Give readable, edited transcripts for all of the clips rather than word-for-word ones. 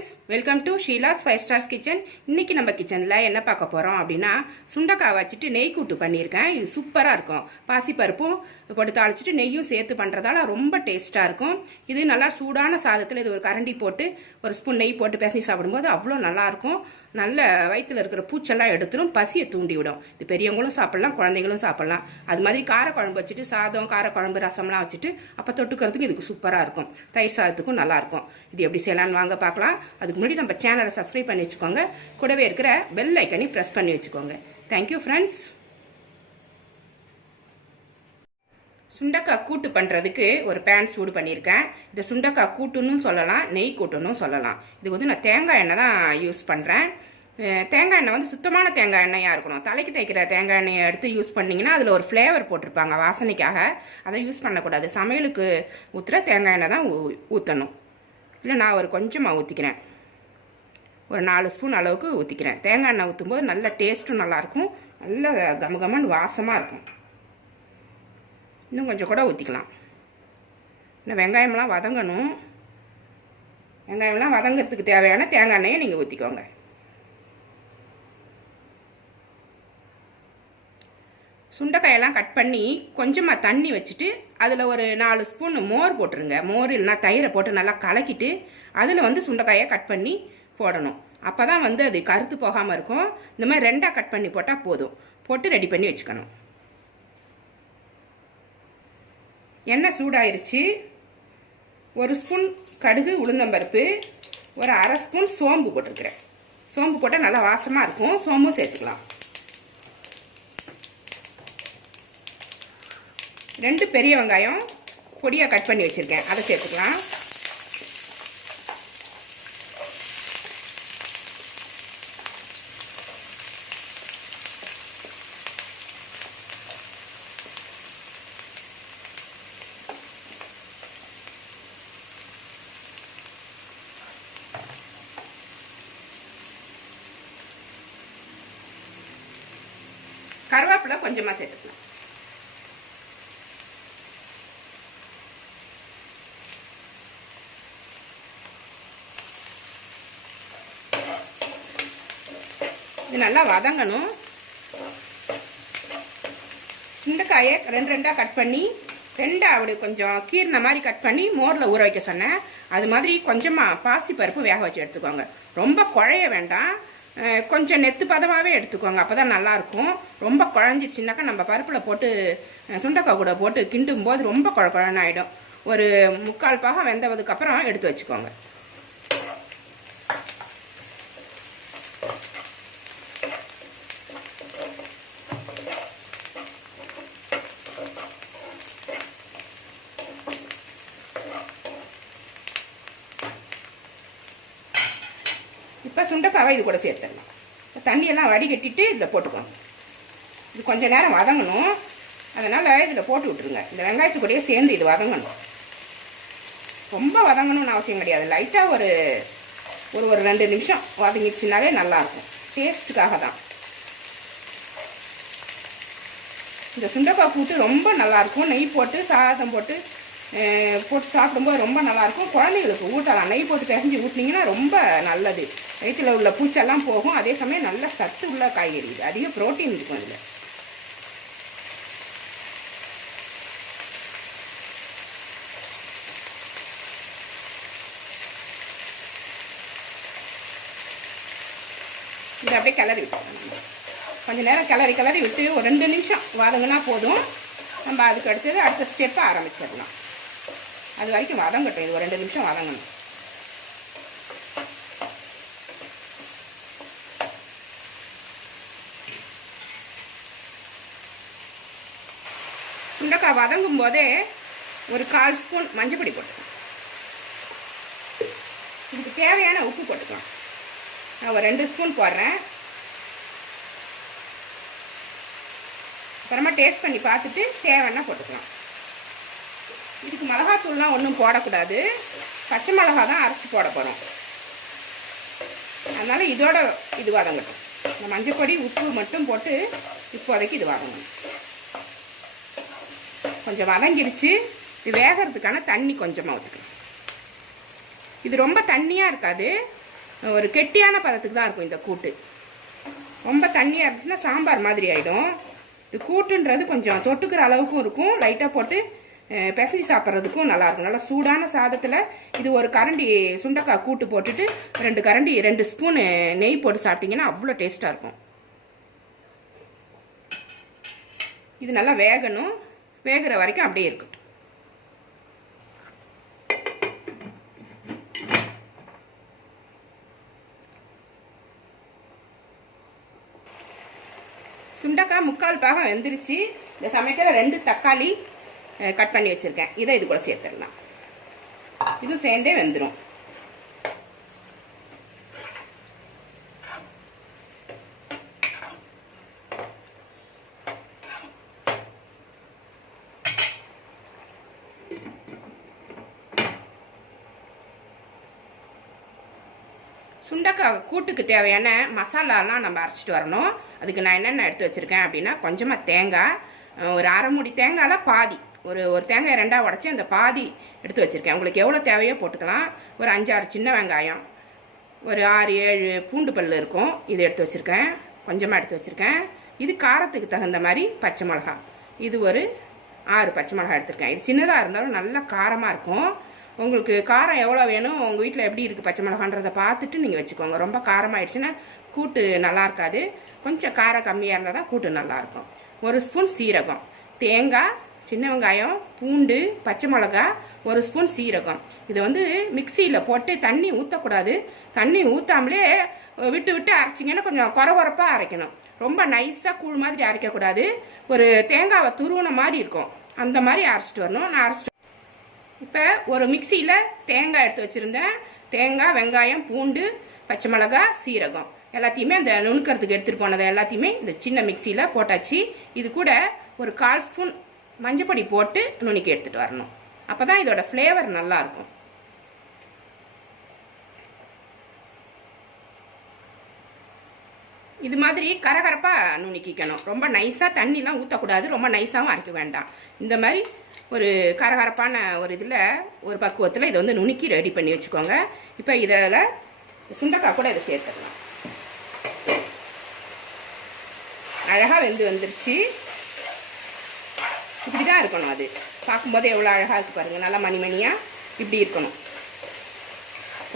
Friends, welcome to Sheela's 5 stars kitchen. இன்னைக்கு நம்ம கிச்சனில் என்ன பார்க்க போகிறோம் அப்படின்னா, சுண்டக்காய் வச்சுட்டு நெய் கூட்டு பண்ணியிருக்கேன். இது சூப்பராக இருக்கும். பாசிப்பருப்பும் போட்டு தாளிச்சிட்டு நெய்யும் சேர்த்து பண்ணுறதால ரொம்ப டேஸ்ட்டாக இருக்கும். இது நல்லா சூடான சாதத்தில் இது ஒரு கரண்டி போட்டு ஒரு ஸ்பூன் நெய் போட்டு பேசி சாப்பிடும்போது அவ்வளோ நல்லாயிருக்கும். நல்ல வயிற்றில் இருக்கிற பூச்செல்லாம் எடுத்துரும், பசியை தூண்டி விடும். இது பெரியவங்களும் சாப்பிட்லாம், குழந்தைங்களும் சாப்பிட்லாம். அது மாதிரி காரக்குழம்பு வச்சுட்டு சாதம், காரக்குழம்பு, ரசம்லாம் வச்சுட்டு அப்போ தொட்டுக்கிறதுக்கு இதுக்கு சூப்பராக இருக்கும். தயிர் சாதத்துக்கும் நல்லாயிருக்கும். இது எப்படி செய்யலான்னு வாங்க பார்க்கலாம். அதுக்கு முன்னாடி நம்ம சேனலை சப்ஸ்கிரைப் பண்ணி வச்சுக்கோங்க. கூடவே இருக்கிற பெல் ஐக்கனை ப்ரெஸ் பண்ணி வச்சுக்கோங்க. Thank you friends. சுண்டக்காய் கூட்டு பண்ணுறதுக்கு ஒரு பேன் சூடு பண்ணியிருக்கேன். இந்த சுண்டக்காய் கூட்டுன்னு சொல்லலாம், நெய் கூட்டுன்னு சொல்லலாம். இதுக்கு வந்து நான் தேங்காய் எண்ணெய் தான் யூஸ் பண்ணுறேன். தேங்காய் எண்ணெய் வந்து சுத்தமான தேங்காய் எண்ணெயாக இருக்கணும். தலைக்கு தைக்கிற தேங்காய் எண்ணெயை எடுத்து யூஸ் பண்ணிங்கன்னா அதில் ஒரு ஃப்ளேவர் போட்டிருப்பாங்க வாசனைக்காக. அதை யூஸ் பண்ணக்கூடாது. சமையலுக்கு ஊற்றுற தேங்காய் எண்ணெய் தான் ஊற்றணும். இல்லை நான் ஒரு கொஞ்சமாக ஊற்றிக்கிறேன். ஒரு 4 ஸ்பூன் அளவுக்கு ஊற்றிக்கிறேன். தேங்காய் எண்ணெய் ஊற்றும்போது நல்ல டேஸ்ட்டும் நல்லாயிருக்கும், நல்ல கமகமன்னு வாசமாக இருக்கும். இன்னும் கொஞ்சம் கூட ஊற்றிக்கலாம். இன்னும் வெங்காயமெல்லாம் வதங்கணும். வெங்காயம்லாம் வதங்கிறதுக்கு தேவையான தேங்காய் எண்ணெயை நீங்கள் ஊற்றிக்கோங்க. சுண்டைக்காயெல்லாம் கட் பண்ணி கொஞ்சமாக தண்ணி வச்சுட்டு அதில் ஒரு 4 ஸ்பூன் மோர் போட்டுருங்க. மோர் இல்லைனா தயிரை போட்டு நல்லா கலக்கிட்டு அதில் வந்து சுண்டைக்காயை கட் பண்ணி போடணும். அப்போ தான் வந்து அது கருத்து போகாமல் இருக்கும். இந்த மாதிரி 2ஆக கட் பண்ணி போட்டால் போதும். போட்டு ரெடி பண்ணி வச்சுக்கணும். எண்ணெய் சூடாயிருச்சு. 1 ஸ்பூன் கடுகு, உளுந்தம்பருப்பு, ஒரு 1/2 ஸ்பூன் சோம்பு போட்டிருக்கிறேன். சோம்பு போட்டால் நல்லா வாசமாக இருக்கும். சோம்பும் சேர்த்துக்கலாம். 2 பெரிய வெங்காயம் பொடியாக கட் பண்ணி வச்சுருக்கேன், அதை சேர்த்துக்கலாம். கருவேப்பிலை கொஞ்சமாக சேர்த்துக்கலாம். இது நல்லா வதங்கணும். சுண்டைக்காயை 2 கட் பண்ணி 2 அப்படி கொஞ்சம் கீர்ன மாதிரி கட் பண்ணி மோரில் ஊற வைக்க சொன்னேன். அது மாதிரி கொஞ்சமாக பாசிப்பருப்பு வேக வச்சு எடுத்துக்கோங்க. ரொம்ப குழைய வேண்டாம், கொஞ்சம் நெத்து பதமாகவே எடுத்துக்கோங்க. அப்போ தான் நல்லாயிருக்கும். ரொம்ப குழஞ்சிடுச்சுனாக்கா நம்ம பருப்பில் போட்டு சுண்டைக்காய் கூட போட்டு கிண்டும் போது ரொம்ப குழன்னு ஆகிடும். ஒரு 3/4 பாகம் வெந்ததுக்கப்புறம் எடுத்து வச்சுக்கோங்க. இப்போ சுண்டைக்காவை இது கூட சேர்த்துடலாம். தண்ணியெல்லாம் வடிகட்டிட்டு இதில் போட்டுக்கோங்க. இது கொஞ்சம் நேரம் வதங்கணும். அதனால் இதில் போட்டு விட்டுருங்க. இந்த வெங்காயத்து கூடயே சேர்ந்து இது வதங்கணும். ரொம்ப வதங்கணும்னு அவசியம் கிடையாது. லைட்டாக ஒரு 2 நிமிஷம் வதங்கிடுச்சுனாலே நல்லாயிருக்கும். டேஸ்ட்டுக்காக தான். இந்த சுண்டைக்காய் கூட்டு ரொம்ப நல்லாயிருக்கும். நெய் போட்டு சாதம் போட்டு சாப்பிடும்போது ரொம்ப நல்லாயிருக்கும். குழந்தைங்களுக்கு ஊட்டலாம். நெய் போட்டு பிசைஞ்சு ஊட்டினீங்கன்னா ரொம்ப நல்லது. வயிற்றில் உள்ள பூச்செல்லாம் போகும். அதே சமயம் நல்ல சத்து உள்ள காய்கறி. இது அதிக புரோட்டீன் இருக்கும் இதில். இது அப்படியே கிளறி விட்டுருங்க. கொஞ்சம் நேரம் கிளறி விட்டு ஒரு 2 நிமிஷம் வதங்கினா போதும். நம்ம அதுக்கு அடுத்த ஸ்டெப்பை ஆரம்பிச்சிடலாம். அது வரைக்கும் வதங்கட்டும். இது ஒரு 2 நிமிஷம் வதங்கணும். சுண்டைக்காய் வதங்கும் போதே ஒரு 1/4 ஸ்பூன் மஞ்சள் போட்டுக்கலாம். இதுக்கு தேவையான உப்பு போட்டுக்கலாம். நான் ஒரு 2 ஸ்பூன் போடுறேன். அப்புறமா டேஸ்ட் பண்ணி பார்த்துட்டு தேவைன்னா போட்டுக்கலாம். இதுக்கு மிளகாத்தூள்லாம் ஒன்றும் போடக்கூடாது. பச்சை மிளகா தான் அரைச்சி போட போகிறோம். அதனால் இதோட இது வதங்கட்டும். இந்த மஞ்சள் பொடி உப்பு மட்டும் போட்டு இப்போதைக்கு இது வதங்கணும். கொஞ்சம் வதங்கிடுச்சு. இது வேகிறதுக்கான தண்ணி கொஞ்சமாக ஊற்றிக்கலாம். இது ரொம்ப தண்ணியாக இருக்காது, ஒரு கெட்டியான பதத்துக்கு தான் இருக்கும் இந்த கூட்டு. ரொம்ப தண்ணியாக இருந்துச்சுன்னா சாம்பார் மாதிரி ஆகிடும். இது கூட்டுன்றது கொஞ்சம் தொட்டுக்கிற அளவுக்கும் இருக்கும், லைட்டாக போட்டு பிசைஞ்சு சாப்பிட்றதுக்கும் நல்லாயிருக்கும். நல்லா சூடான சாதத்தில் இது ஒரு கரண்டி சுண்டைக்காய் கூட்டு போட்டுட்டு 2 ஸ்பூனு நெய் போட்டு சாப்பிட்டிங்கன்னா அவ்வளோ டேஸ்ட்டாக இருக்கும். இது நல்லா வேகணும், வேகிற வரைக்கும் அப்படியே இருக்கட்டும். சுண்டைக்காய் 3/4 பாகம் வெந்துருச்சு. இந்த சமயத்தில் 2 தக்காளி கட் பண்ணி வச்சுருக்கேன், இதை இது கூட சேர்த்துடலாம். இதுவும் சேர்ந்தே வெந்துடும். சுண்டைக்காய் கூட்டுக்கு தேவையான மசாலாலாம் நம்ம அரைச்சிட்டு வரணும். அதுக்கு நான் என்னென்ன எடுத்து வச்சுருக்கேன் அப்படின்னா, கொஞ்சமாக தேங்காய், ஒரு அரை மூடி தேங்காயில் பாதி, ஒரு தேங்காய் 2ஆக உடச்சி அந்த பாதி எடுத்து வச்சுருக்கேன். உங்களுக்கு எவ்வளோ தேவையோ போட்டுக்கலாம். ஒரு 5-6 சின்ன வெங்காயம், ஒரு 6-7 பூண்டு பல் இருக்கும், இது எடுத்து வச்சுருக்கேன். கொஞ்சமாக எடுத்து வச்சுருக்கேன். இது காரத்துக்கு தகுந்த மாதிரி பச்சை மிளகா, இது ஒரு 6 பச்சை மிளகா எடுத்துருக்கேன். இது சின்னதாக இருந்தாலும் நல்லா காரமாக இருக்கும். உங்களுக்கு காரம் எவ்வளோ வேணும், உங்கள் வீட்டில் எப்படி இருக்குது பச்சை மிளகான்றதை பார்த்துட்டு நீங்கள் வச்சுக்கோங்க. ரொம்ப காரமாகிடுச்சுன்னா கூட்டு நல்லா இருக்காது. கொஞ்சம் காரம் கம்மியாக இருந்தால் தான் கூட்டு நல்லாயிருக்கும். 1 ஸ்பூன் சீரகம், தேங்காய், சின்ன வெங்காயம், பூண்டு, பச்சை மிளகா, 1 ஸ்பூன் சீரகம். இதை வந்து மிக்சியில் போட்டு தண்ணி ஊற்றக்கூடாது. தண்ணி ஊற்றாமலே விட்டு விட்டு அரைச்சிங்கன்னா கொஞ்சம் குறப்பாக அரைக்கணும். ரொம்ப நைஸாக கூழ் மாதிரி அரைக்கக்கூடாது. ஒரு தேங்காவை துருவின மாதிரி இருக்கும், அந்த மாதிரி அரைச்சிட்டு வரணும். நான் அரைச்சிட்டு இப்போ ஒரு மிக்சியில் தேங்காய் எடுத்து வச்சுருந்தேன். தேங்காய், வெங்காயம், பூண்டு, பச்சை மிளகா, சீரகம் எல்லாத்தையுமே அந்த நுணுக்கிறதுக்கு எடுத்துகிட்டு போனதை எல்லாத்தையுமே இந்த சின்ன மிக்சியில் போட்டாச்சு. இது கூட ஒரு 1/4 ஸ்பூன் மஞ்சப்பொடி போட்டு நுணுக்கி எடுத்துகிட்டு வரணும். அப்போ தான் இதோட ஃப்ளேவர் நல்லாயிருக்கும். இது மாதிரி கரகரப்பாக நுணுக்கிக்கணும். ரொம்ப நைஸாக தண்ணிலாம் ஊற்றக்கூடாது, ரொம்ப நைஸாகவும் அரைக்க வேண்டாம். இந்த மாதிரி ஒரு கரகரப்பான ஒரு இதில் ஒரு பக்குவத்தில் இதை வந்து நுணுக்கி ரெடி பண்ணி வச்சுக்கோங்க. இப்போ இதில் சுண்டைக்காய் கூட இதை சேர்த்துடலாம். அழகாக வந்துருச்சு. இப்படி தான் இருக்கணும். அது பார்க்கும்போது எவ்வளோ அழகாக இருக்குது பாருங்கள். நல்லா மணிமணியாக இப்படி இருக்கணும்.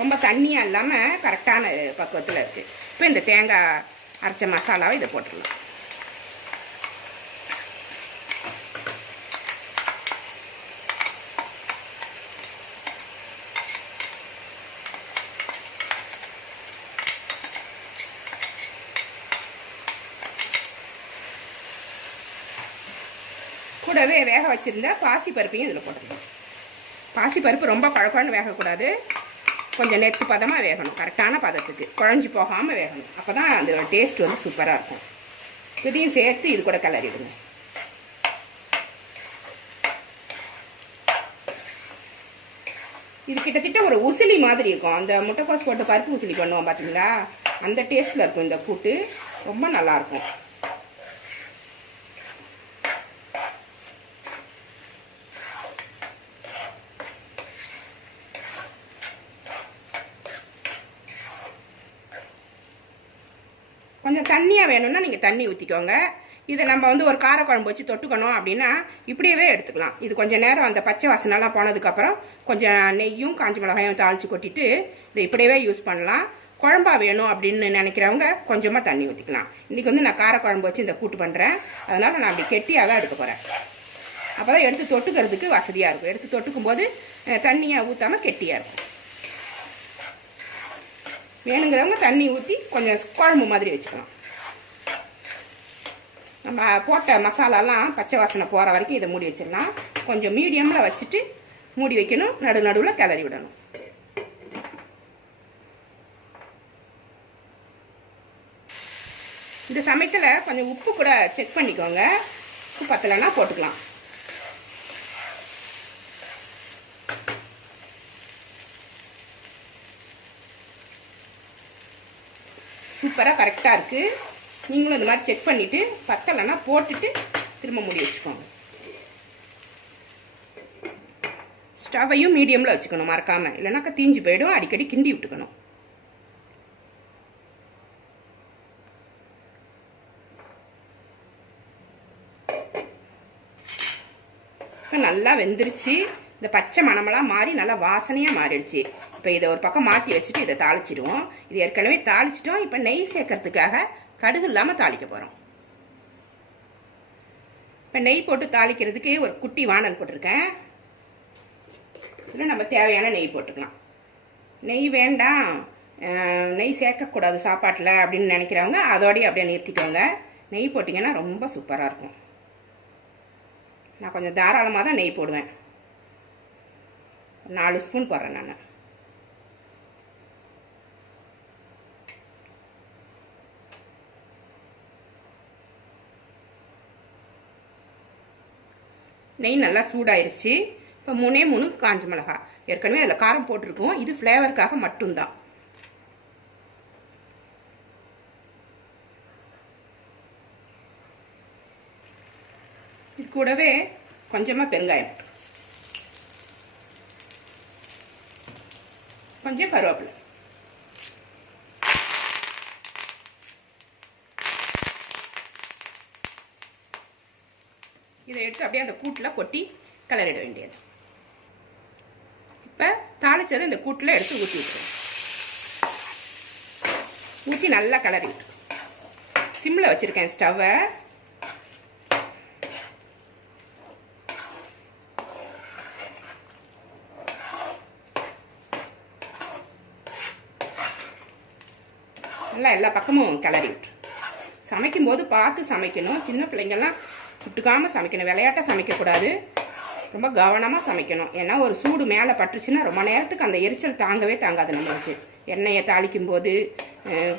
ரொம்ப தண்ணியாக இல்லாமல் கரெக்டான பக்குவத்தில் இருக்குது. இப்போ இந்த தேங்காய் அரைச்ச மசாலாவை இதை போட்டுடலாம். கூடவே வேக வச்சுருந்த பாசி பருப்பையும் இதில் போட்டுக்கலாம். பாசி பருப்பு ரொம்ப குழப்பான்னு வேகக்கூடாது, கொஞ்சம் நெத்து பதமாக வேகணும். கரெக்டான பதத்துக்கு குழஞ்சி போகாமல் வேகணும். அப்போ தான் அந்த டேஸ்ட் வந்து சூப்பராக இருக்கும். இதையும் சேர்த்து இது கூட கிளறிடுங்க. இது கிட்டத்தட்ட ஒரு உசிலி மாதிரி இருக்கும். அந்த முட்டைக்கோஸ் போட்டு பருப்பு உசிலி பண்ணுவோம் பார்த்தீங்களா, அந்த டேஸ்ட்டில் இருக்கும் இந்த கூட்டு. ரொம்ப நல்லாயிருக்கும். கொஞ்சம் தண்ணியாக வேணும்னா நீங்கள் தண்ணி ஊற்றிக்கோங்க. இதை நம்ம வந்து ஒரு காரக்குழம்பு வச்சு தொட்டுக்கணும் அப்படின்னா இப்படியே எடுத்துக்கலாம். இது கொஞ்சம் நேரம் அந்த பச்சை வாசனைலாம் போனதுக்கப்புறம் கொஞ்சம் நெய்யும் காஞ்ச மிளகாயும் தாளித்து கொட்டிட்டு இதை இப்படியே யூஸ் பண்ணலாம். குழம்பா வேணும் அப்படின்னு நினைக்கிறவங்க கொஞ்சமாக தண்ணி ஊற்றிக்கலாம். இன்றைக்கி வந்து நான் காரக்குழம்பு வச்சு இந்த கூட்டு பண்ணுறேன், அதனால் நான் அப்படி கெட்டியாக தான் எடுக்க போகிறேன். அப்போ தான் எடுத்து தொட்டுக்கிறதுக்கு வசதியாக இருக்கும். எடுத்து தொட்டுக்கும் போது தண்ணியாக ஊற்றாமல் கெட்டியாக இருக்கும். வேணுங்கிறவங்க தண்ணி ஊற்றி கொஞ்சம் குழம்பு மாதிரி வச்சுக்கலாம். நம்ம போட்ட மசாலாலாம் பச்சை வாசனை போகிற வரைக்கும் இதை மூடி வச்சிடலாம். கொஞ்சம் மீடியமில் வச்சுட்டு மூடி வைக்கணும். நடுவில் கிளறி விடணும். இந்த சமயத்தில் கொஞ்சம் உப்பு கூட செக் பண்ணிக்கோங்க. உப்பு பத்தலைன்னா போட்டுக்கலாம். சூப்பராக கரெக்டாக இருக்குது. நீங்களும் இந்த மாதிரி செக் பண்ணிவிட்டு பத்தலைன்னா போட்டுட்டு திரும்ப மூடி வச்சுக்கோங்க. ஸ்டவ்வையும் மீடியமில் வச்சுக்கணும் மறக்காமல், இல்லைனாக்கா தீஞ்சு போயிடும். அடிக்கடி கிண்டி விட்டுக்கணும். இப்போ நல்லா வெந்துருச்சு. இந்த பச்சை மணமெல்லாம் மாறி நல்லா வாசனையாக மாறிடுச்சு. இப்போ இதை ஒரு பக்கம் மாற்றி வச்சுட்டு இதை தாளிச்சிடுவோம். இது ஏற்கனவே தாளிச்சிட்டோம். இப்போ நெய் சேர்க்கறதுக்காக கடுகு இல்லாமல் தாளிக்க போகிறோம். இப்போ நெய் போட்டு தாளிக்கிறதுக்கு ஒரு குட்டி வானல் போட்டிருக்கேன். இதில் நம்ம தேவையான நெய் போட்டுக்கலாம். நெய் வேண்டாம், நெய் சேர்க்கக்கூடாது சாப்பாட்டில் அப்படின்னு நினைக்கிறவங்க அதோடய அப்படியே நிறுத்திக்கோங்க. நெய் போட்டிங்கன்னா ரொம்ப சூப்பராக இருக்கும். நான் கொஞ்சம் தாராளமாக தான் நெய் போடுவேன். 4 ஸ்பூன் போடுறேன் நான். நெய் நல்லா சூடாயிருச்சு. இப்போ 3 காஞ்ச மிளகா, ஏற்கனவே அதில் காரம் போட்டிருக்கோம். இது ஃப்ளேவருக்காக மட்டும்தான். இது கூடவே கொஞ்சமாக பெருங்காயம், கொஞ்சம் கருவேப்பிலை. இதை எடுத்து அப்படியே அந்த கூட்டில் கொட்டி கிளறிட வேண்டியது. இப்போ தாளிச்சதை இந்த கூட்டில் எடுத்து ஊற்றி விட்டுருவோம். ஊற்றி நல்லா கிளறி விட்டு சிம்மில் வச்சுருக்கேன் ஸ்டவ்வை. நல்லா எல்லா பக்கமும் கிளறி விட்டு சமைக்கும்போது பார்த்து சமைக்கணும். சின்ன பிள்ளைங்கள்லாம் சுட்டுக்காமல் சமைக்கணும். விளையாட்டாக சமைக்கக்கூடாது. ரொம்ப கவனமாக சமைக்கணும். ஏன்னா ஒரு சூடு மேலே பட்டுருச்சுன்னா ரொம்ப நேரத்துக்கு அந்த எரிச்சல் தாங்கவே தாங்காது நம்மளுக்கு. எண்ணெயை தாளிக்கும் போது,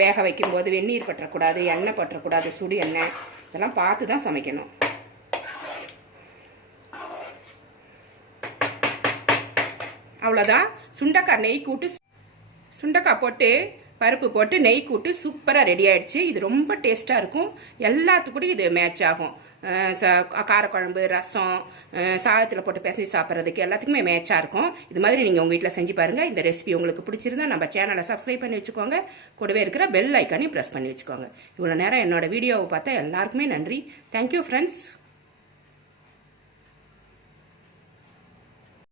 வேக வைக்கும்போது வெந்நீர் பற்றக்கூடாது, எண்ணெய் பற்றக்கூடாது, சுடு எண்ணெய், இதெல்லாம் பார்த்து தான் சமைக்கணும். அவ்வளோதான். சுண்டைக்காய் நெய் கூட்டு, சுண்டைக்காய் போட்டு பருப்பு போட்டு நெய் கூட்டு சூப்பராக ரெடி ஆகிடுச்சு. இது ரொம்ப டேஸ்ட்டாக இருக்கும். எல்லாத்துக்கூடையும் இது மேட்ச் ஆகும். காரக்குழம்பு, ரசம், சாதத்தில் போட்டு பிசைஞ்சு சாப்பிட்றதுக்கு எல்லாத்துக்குமே மேட்சாக இருக்கும். இது மாதிரி நீங்கள் உங்கள் வீட்டில் செஞ்சு பாருங்கள். இந்த ரெசிபி உங்களுக்கு பிடிச்சிருந்தா நம்ம சேனலை சப்ஸ்கிரைப் பண்ணி வச்சுக்கோங்க. கூடவே இருக்கிற பெல் ஐக்கானையும் ப்ரெஸ் பண்ணி வச்சுக்கோங்க. இவ்வளோ நேரம் என்னோட வீடியோவை பார்த்தா எல்லாருக்குமே நன்றி. Thank you friends.